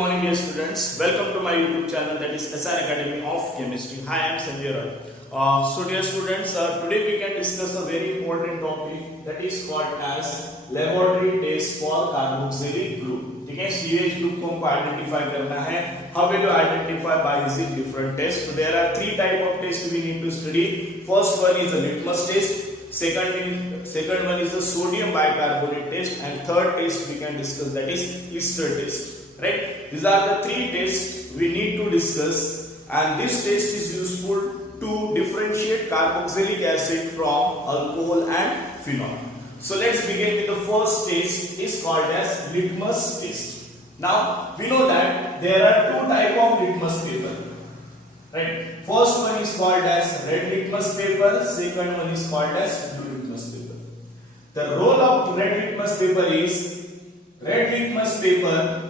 morning, dear students. Welcome to my YouTube channel, that is SR Academy of Chemistry. Hi, I am Sanjay Roy. So, dear students, today we can discuss a very important topic that is called as laboratory test for carboxylic group. ठीक है, CH group को हमको identify करना है. How will you identify by using different tests? So, there are three type of tests we need to study. First one is a litmus test. Second one is the sodium bicarbonate test, and third test we can discuss, that is Lister test. Right? These are the three tests we need to discuss, and this test is useful to differentiate carboxylic acid from alcohol and phenol. So let's begin with the first test. Is called as litmus test. Now we know that there are two type of litmus paper. Right? First one is called as red litmus paper. Second one is called as blue litmus paper. The role of red litmus paper is, red litmus paper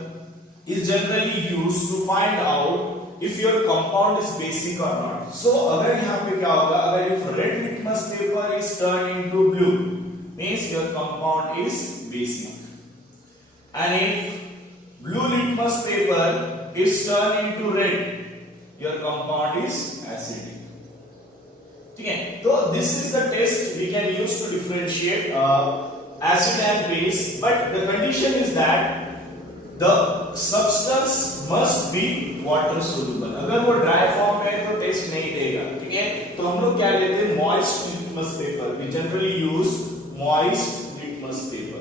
is generally used to find out if your compound is basic or not. So अगर यहाँ पे क्या होगा, अगर if red litmus paper is turned into blue, means your compound is basic, and if blue litmus paper is turned into red, your compound is acidic. ठीक है, तो this is the test we can use to differentiate acid and base, but the condition is that the substance must be water soluble. अगर वो dry form में है तो test नहीं देगा. ठीक है, तो हम लोग क्या लेते हैं, moist litmus paper. We generally use moist litmus paper.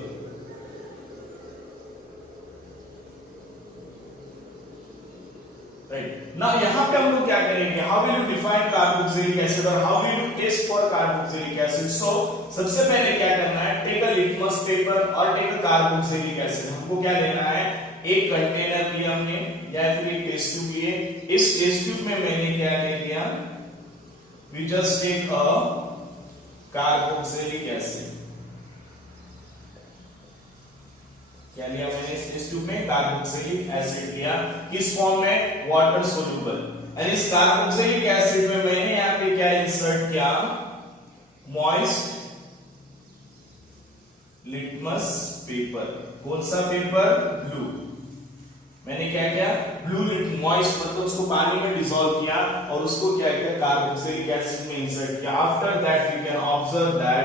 Right. Now यहाँ पे हम लोग क्या करेंगे, how will you define carboxylic acid और how will you test for carboxylic acid? So सबसे पहले क्या करना है, take a litmus paper और take a carboxylic acid. हमको क्या लेना है, एक कंटेनर लिया हमने या फिर एक टेस्ट ट्यूब लिए. इस टेस्ट ट्यूब में मैंने क्या ले लिया, we just take a carboxylic acid. क्या लिया मैंने इस टेस्ट ट्यूब में, कार्बोक्सिलिक एसिड लिया. किस फॉर्म में, वाटर सोल्यूबल. और इस कार्बोक्सिलिक एसिड में मैंने यहाँ पे क्या इंसर्ट किया, मॉइस्ट लिटमस पेपर. कौन सा पेपर, ब्लू. मैंने क्या किया, ब्लू मॉइस्ट मतलब उसको पानी में डिसॉल्व किया और उसको क्या किया, कार्बोक्सिलिक एसिड में इंसर्ट किया. After that you can observe that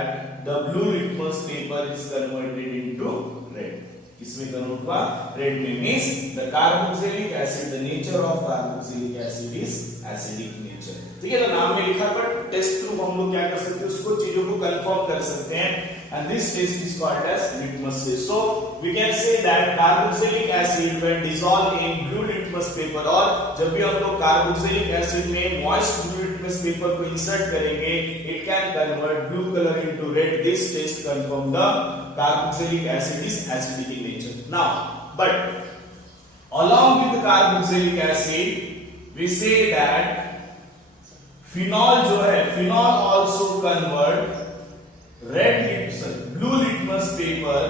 the blue litmus paper is converted into red. किसमें कन्वर्ट हुआ, रेड में. Means the carboxylic acid, the nature of carboxylic acid is acidic nature. ठीक है, तो नाम में लिखा, बट टेस्ट थ्रू हम लोग क्या कर सकते हैं, उसको चीजों को कंफर्म कर सकते हैं. And this test is called as litmus test. So we can say that carboxylic acid when dissolved in blue litmus paper, और जब भी हम लोग carboxylic acid में moist blue litmus paper को insert करेंगे, it can convert blue color into red. This test confirm the carboxylic acid is acidic in nature. Now, but along with the carboxylic acid, we say that phenol जो है, phenol also convert blue litmus paper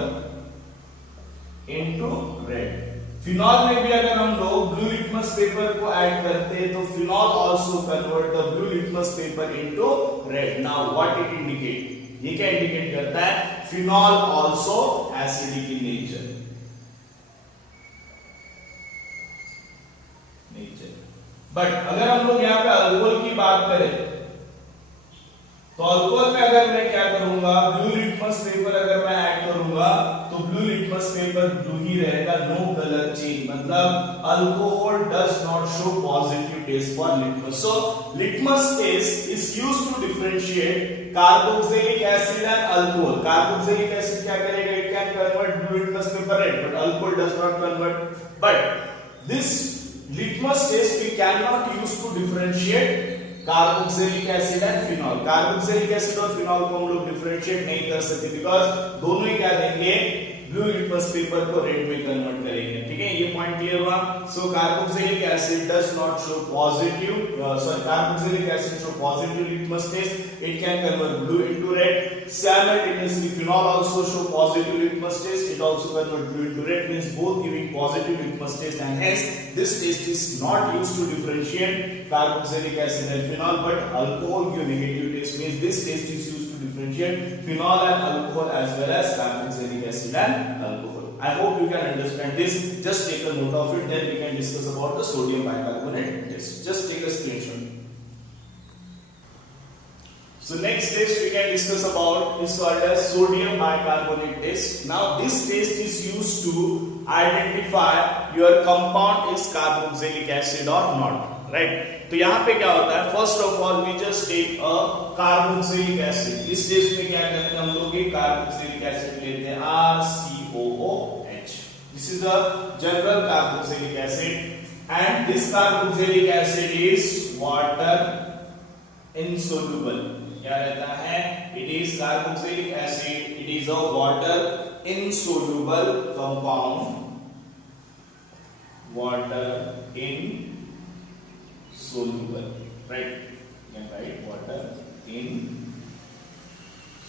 into red. Phenol में भी अगर हम लोग blue litmus paper को add करते हैं तो phenol also convert the blue litmus paper into red. Now what it indicate, ये क्या इंडिकेट करता है, phenol also acidic in nature. But अगर हम लोग यहाँ पे अल्कोहल की बात करें तो अल्कोहल में अगर मैं क्या करूंगा, ब्लू लिटमस पेपर अगर मैं ऐड करूंगा तो ब्लू लिटमस पेपर ब्लू ही रहेगा, नो कलर चेंज. मतलब alcohol does not show positive test for litmus. So litmus test is used to differentiate carboxylic acid and alcohol. Carboxylic acid क्या करेगा, it can convert blue litmus paper red, but alcohol does not convert. But this litmus test we can not use to differentiate carboxylic acid and phenol. Carboxylic acid और phenol को हम लोग differentiate नहीं कर सकते, because दोनों ही क्या देंगे, ब्लू लिटमस पेपर को रेड में कन्वर्ट करेंगे. ठीक है, ये पॉइंट क्लियर हुआ. So carboxylic acid does not show positive, carboxylic acid show positive litmus test, it can convert blue into red. Simultaneously phenol also show positive litmus test, it also convert blue into red, means both giving positive litmus test, and hence this test is not used to differentiate carboxylic acid and phenol, but alcohol give negative test, means this test is used to differentiate phenol and alcohol as well as carboxylic acid and alcohol. I hope you can understand this. Just take a note of it, then we can discuss about the sodium bicarbonate test. Just take a screenshot. So next test we can discuss about is called as sodium bicarbonate test. Now this test is used to identify your compound is carboxylic acid or not, right? तो यहाँ पे क्या होता है, first of all we just take a carboxylic acid. इस test में क्या करते हैं हम लोग, कार्बोक्सिलिक एसिड लेते हैं RCOOH. This is a general carboxylic acid and this carboxylic acid is water insoluble. क्या रहता है, it is carboxylic acid, it is a water insoluble compound, water in soluble, right? You can write water in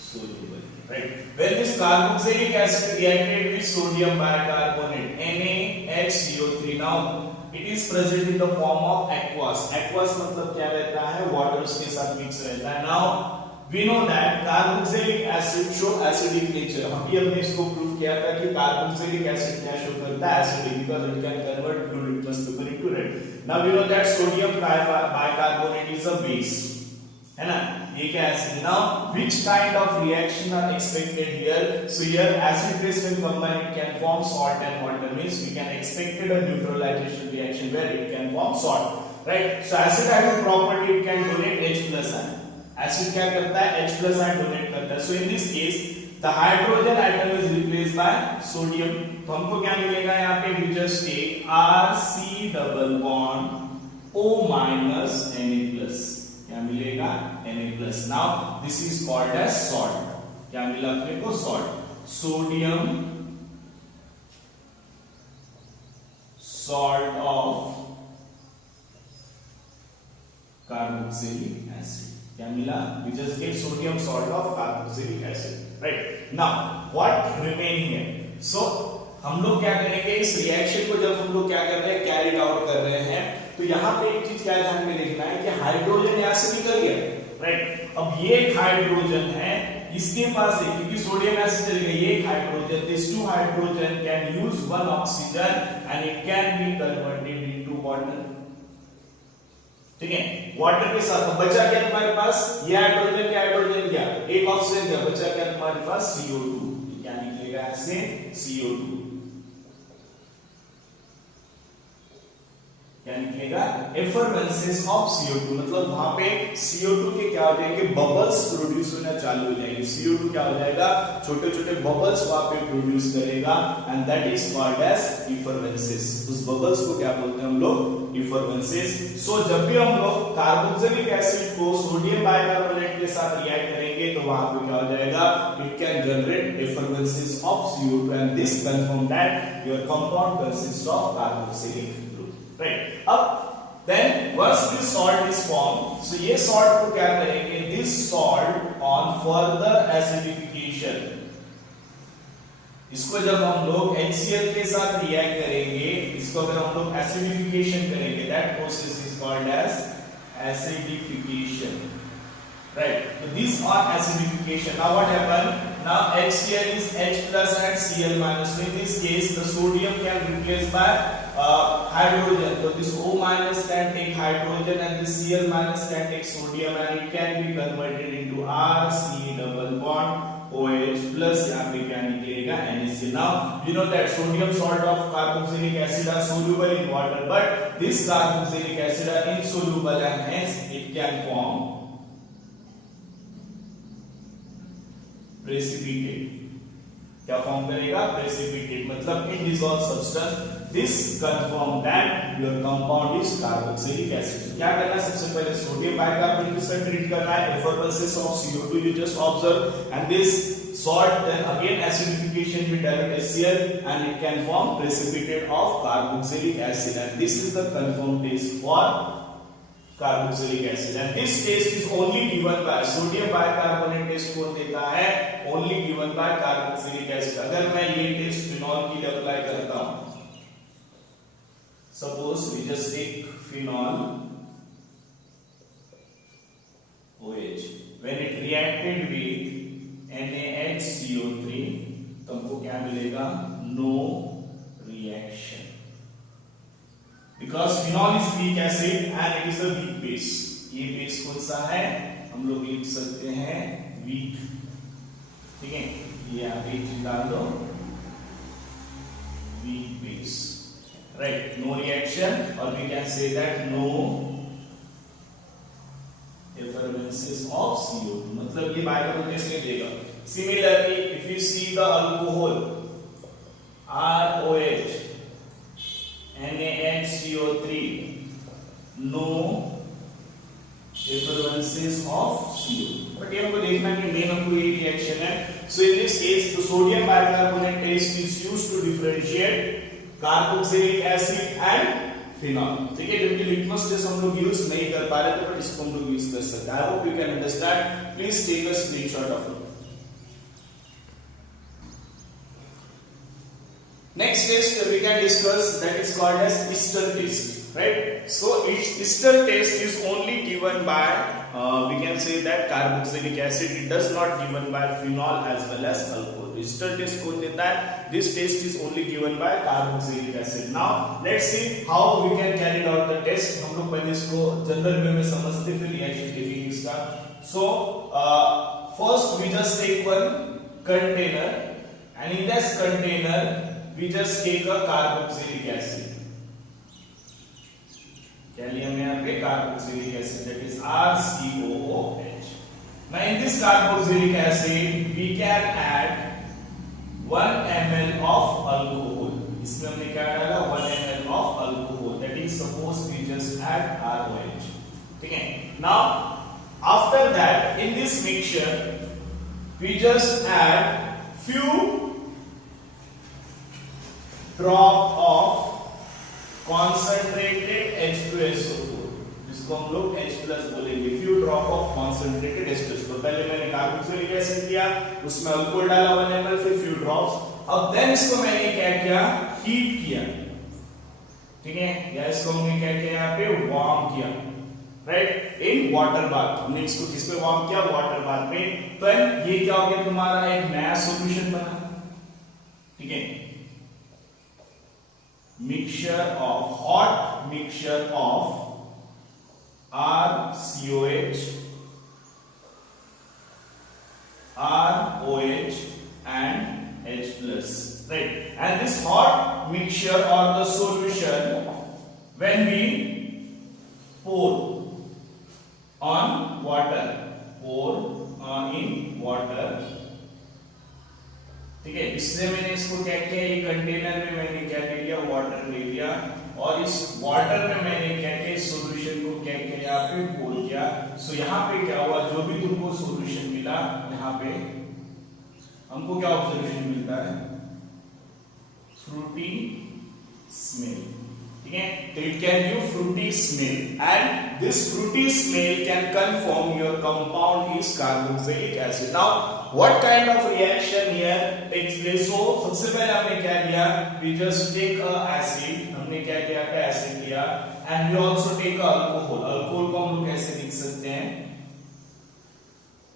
soluble, right? When this carboxylic acid reacted with sodium bicarbonate NaHCO3, now it is present in the form of aqueous. Aqueous मतलब क्या रहता है, waters के साथ mix रहता है. Now we know that carboxylic acid show acidic nature. अभी हमने इसको प्रूव किया था कि carboxylic acid क्या शो करता है, acidic, because it can convert blue litmus paper into red. Now we know that sodium bicarbonate is a base, है ना, ये क्या acid. Now which kind of reaction are expected here? So here acid base when combined it can form salt and water, means we can expected a neutralization reaction where it can form salt, right? So acid has a property, it can donate H plus ion. Acid क्या करता है, H plus ion donate करता है. So in this case the hydrogen atom is replaced by sodium. तो हमको क्या मिलेगा यहाँ पे, we just take RC double bond O minus Na+. क्या मिलेगा, Na+. Now this is called as salt. क्या मिला अपने को, salt. Sodium salt of carboxylic acid. क्या मिला, we just get sodium salt of carboxylic acid, right? Now what remain here? So हम लोग क्या करेंगे, इस रिएक्शन को जब हम लोग क्या कर रहे हैं, कैरिड आउट कर रहे हैं, तो यहाँ पे एक चीज क्या ध्यान में रखना है कि हाइड्रोजन यहाँ से निकल गया, राइट? अब ये एक हाइड्रोजन है, इसके पास है, क्योंकि सोडियम यहाँ से चल गया, ये एक hydrogen, this two hydrogen can use one oxygen and it can be converted into water. ठीक है, वाटर के साथ बचा क्या तुम्हारे पास, ये हाइड्रोजन क्या, हाइड्रोजन क्या, एक ऑक्सीजन क्या, बचा क्या तुम्हारे पास, CO2. क्या निकलेगा ऐसे, CO2. क्या निकलेगा, एफरवेंसेस ऑफ CO2. मतलब वहां पे CO2 के क्या हो जाएंगे, बबल्स प्रोड्यूस होना चालू हो जाएंगे. CO2 क्या हो जाएगा, छोटे छोटे बबल्स वहां पे प्रोड्यूस करेगा and that is called as effervescences. उस बबल्स को क्या बोलते हैं हम लोग, एफरवेंसेस. सो जब भी हम लोग कार्बोक्सिलिक एसिड को सोडियम बाइकार्बोनेट के साथ रिएक्ट करेंगे तो वहां पे क्या हो जाएगा, it can generate effervescences of CO2 and this confirm that your compound consist of carboxylic group, right? अब then once this salt is formed, so ये salt को क्या करेंगे, this salt on further acidification, इसको जब हम लोग HCl के साथ रिएक्ट करेंगे, इसको अगर हम लोग एसिडिफिकेशन करेंगे, that process is called as acidification, right? So these are acidification. Now what happen, now HCl is H plus and Cl minus. So in this case the sodium can replace by hydrogen. So this O minus can take hydrogen and this Cl minus can take sodium and it can be converted into RC double bond OH plus. यहाँ पे क्या निकलेगा, NaCl. Now you know that sodium salt of carboxylic acid are soluble in water, but this carboxylic acid are insoluble and hence it can form precipitate. क्या form करेगा, precipitate. मतलब indissolved substance. This confirm that your compound is carboxylic acid. क्या करना है, सबसे पहले sodium bicarbonate के साथ ट्रीट करना है, effervescence of CO2 you just observe, and this salt then again acidification will develop HCl and it can form precipitate of carboxylic acid, and this is the confirmed test for carboxylic acid. And this test is only given by sodium bicarbonate test कौन देता है, only given by carboxylic acid. अगर मैं ये test phenol की apply करता हूं, suppose we just take phenol OH, when it reacted with NaHCO3 तो हमको क्या मिलेगा, no reaction because phenol is weak acid and it is a weak base. ये बेस कौन सा है? हम लोग लिख सकते हैं वीक. ठीक है, ये यहाँ पे डाल दो weak base, right? No reaction, or we can say that no effervescence of CO2. मतलब ये बायोलॉजिकल टेस्ट नहीं देगा. Similarly, if you see the alcohol ROH NaHCO3, no effervescence of CO. But ये हमको देखना है कि मेन हमको ये रिएक्शन है. So in this case, the sodium bicarbonate test is used to differentiate carboxylic acid and phenol. ठीक है, जबकि लिटमस टेस्ट हम लोग यूज नहीं कर पा रहे थे, बट इसको हम लोग यूज कर सकते हैं. I hope you can understand. Please take a screenshot of it. Next test we can discuss, that is called as Easter test, right? So Easter test is only given by we can say that carboxylic acid. It does not given by phenol as well as alcohol. Easter test कौन देता है? This test is only given by carboxylic acid. Now let's see how we can carry out the test. हम लोग पहले इसको general वे में समझते फिर रिएक्शन देखेंगे इसका. So first we just take one container and in this container we just take a carboxylic acid. क्या लिया हमने यहाँ पे? carboxylic acid, that is RCOOH. Now in this carboxylic acid we can add 1 ml of alcohol. इसमें हमने क्या डाला? 1 ml of alcohol. That is suppose we just add ROH. ठीक है. Now after that in this mixture we just add few drop of concentrated H2SO4, जिसको हम लोग H+ बोलेंगे. few drop of concentrated H2SO4. पहले मैंने कार्बोक्सिलिक एसिड लिया, उसमें अल्कोहल डाला 1 ml, फिर few drops. अब देन इसको मैंने क्या किया? हीट किया. ठीक है, या इसको हमने क्या किया? यहाँ पे वार्म किया, राइट? In water bath. हमने इसको किस पे वार्म किया? वाटर बाथ में. तो ये क्या हो गया? तुम्हारा एक नया सॉल्यूशन बना. ठीक है, mixture of hot mixture of RCOH, ROH and H+, right? And this hot mixture or the solution, when we pour on water, in water. ठीक है, इससे मैंने इसको क्या किया? ये कंटेनर में मैंने क्या ले लिया? वाटर ले लिया. और इस वाटर में मैंने क्या किया? इस सॉल्यूशन को क्या किया? यहाँ पे पोर किया. सो यहाँ पे क्या हुआ? जो भी तुमको सॉल्यूशन मिला, यहाँ पे हमको क्या ऑब्जर्वेशन मिलता है? Frooti smell. ठीक है, तो it can give Frooti smell and this Frooti smell can confirm your compound is carboxylic acid. Now what kind of reaction here takes place? So सबसे पहले हमने क्या किया? we just take a acid. हमने क्या किया था? एसिड लिया. and we also take a alcohol. alcohol को हम लोग कैसे लिख सकते हैं?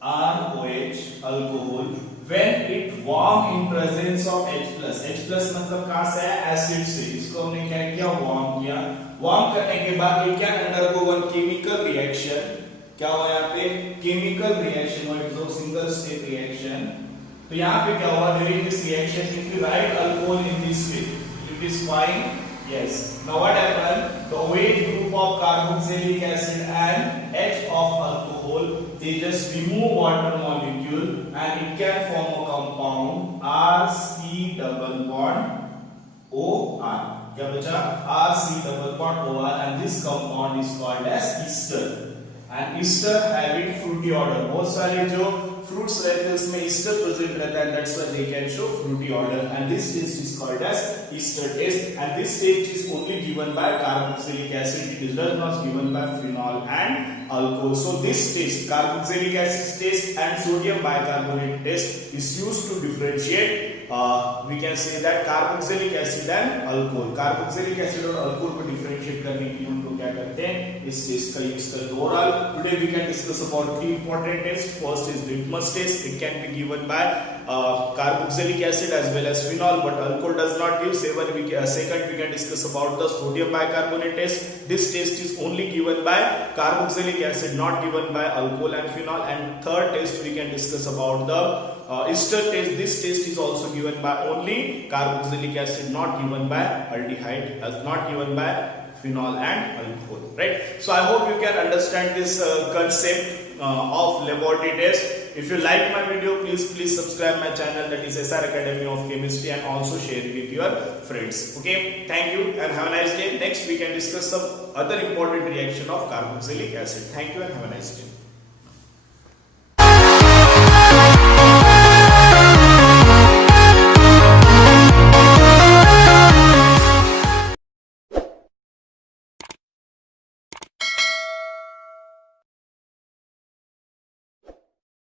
ROH, alcohol. when it warm in presence of H+. H+ मतलब कहाँ से है? एसिड से. इसको हमने क्या किया? वार्म किया. वार्म करने के बाद it can undergo one chemical reaction. क्या हुआ यहाँ पे? केमिकल रिएक्शन और एक सिंगल स्टेप रिएक्शन. तो यहाँ पे क्या हुआ? During this reaction if you right alcohol in this way it is fine. Yes. Now what happen? The OH group of carboxylic acid and H of alcohol, they just remove water molecule and it can form a compound RC double bond OR. क्या बचा? RC double bond OR and this compound is called as ester. and ester having fruity odor. बहुत सारे जो fruits रहते हैं उसमें ester present रहता है, that's why they can show fruity odor. And this taste is called as ester taste. And this taste is only given by carboxylic acid. It is not given by phenol and alcohol. So this taste, carboxylic acid taste and sodium bicarbonate taste, is used to differentiate. We can say that carboxylic acid and alcohol. Carboxylic acid और alcohol को differentiate करने के लिए हम लोग क्या करते हैं, इस टेस्ट का यूज करते हैं. Overall today we can discuss about three important test. First is litmus test. It can be given by carboxylic acid as well as phenol, but alcohol does not give. Second we can discuss about the sodium bicarbonate test. This test is only given by carboxylic acid, not given by alcohol and phenol. And third test we can discuss about the ester test. This test is also given by only carboxylic acid, not given by aldehyde, not given by phenol and alcohol, right? So I hope you can understand this concept of laboratory test. If you like my video, please subscribe my channel, that is SR Academy of Chemistry, and also share it with your friends. Okay, thank you and have a nice day. Next we can discuss some other important reaction of carboxylic acid. Thank you and have a nice day.